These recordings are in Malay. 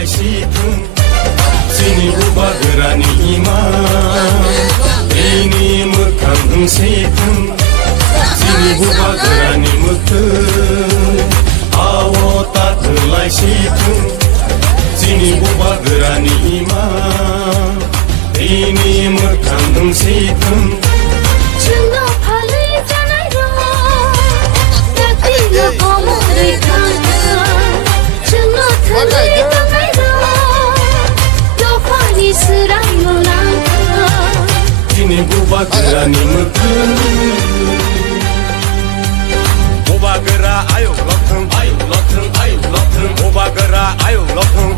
थोलाय सिथों जोंनि बुबा गोरानि इमान बेनि मोखां होंसेथों जोंनि बुबा गोरानि मोखै आवता थोलाय सिथों जोंनि बुबा गोरानि इमान बेनि मोखां होंसेथों जोंना फालि जानाय दं दाख्लैनो गमरै थांदों जोंना थोलै थांनाय दं दफानि सोरांल' नांगौ दिनै बुबा गोरानि मोखै बुबा गोरा आयौ लथों बुबा गोरा आयौ लथों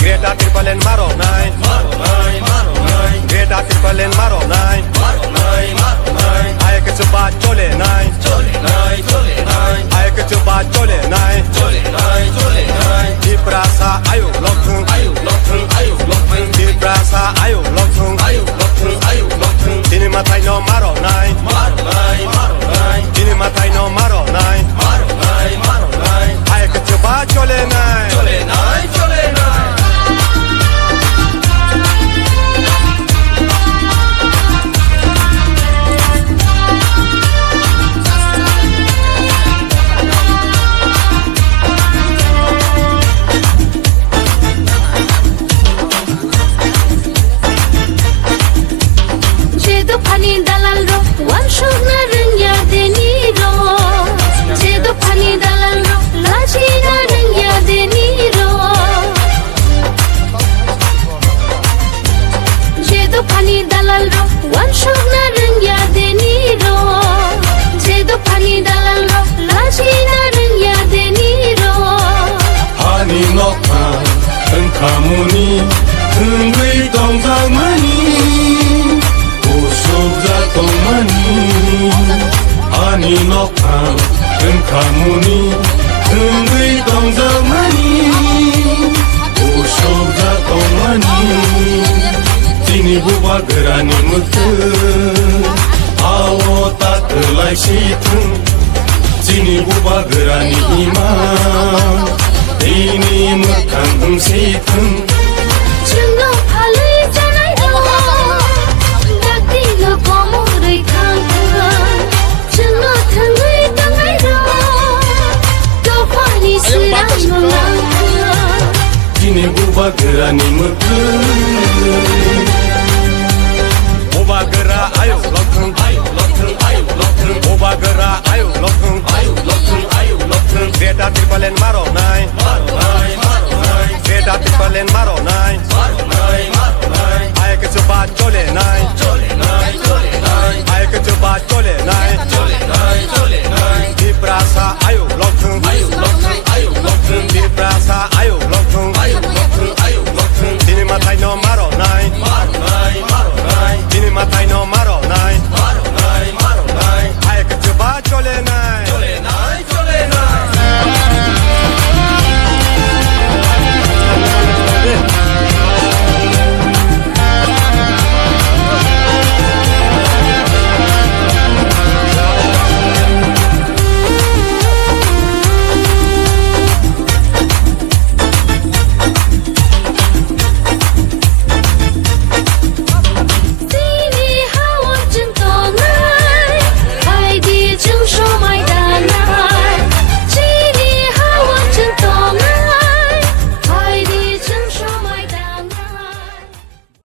ग्रेटा ट्रिपलेन मार'नाय ग्रेटा ट्रिपलेन मार'नाय आयके चुबा चलेनाय आयके चुबा चलेनाय दिप्रासा आयौ लथों दिप्रासा आयौ लथों दिनै माथाय न मार'नाय दिनै माथाय न मार'नाय आयके चुबा चलेनाय Pani dalal ro, wan shog na rengya deni ro. Jedo pani dalal ro, laji na rengya deni ro. Jedo pani dalal ro, wan shog na rengya deni ro. Jedo pani dalal ro, laji na rengya deni ro. Hani nokta, engkamuni, engwei dongzangmani. Ani nokang engkamuni engwei dongzamani usog jatongmani dini buba gerani mokhei awota thelai sithung dini buba gerani iman dini mokhang hongsithung जोंना फालि जानाय दं दाख्लैनो गमरै थांदों जोंना थोलै थांनाय दं दफानि सोरांल' नांगौ दिनै बुबा गोरानि मोखै बुबा गोरा आयौ लथों बुबा गोरा आयौ लथों ग्रेटा ट्रिपलेन मार'नाय ग्रेटा ट्रिपलेन मार'नाय आयके चुबा चलेनाय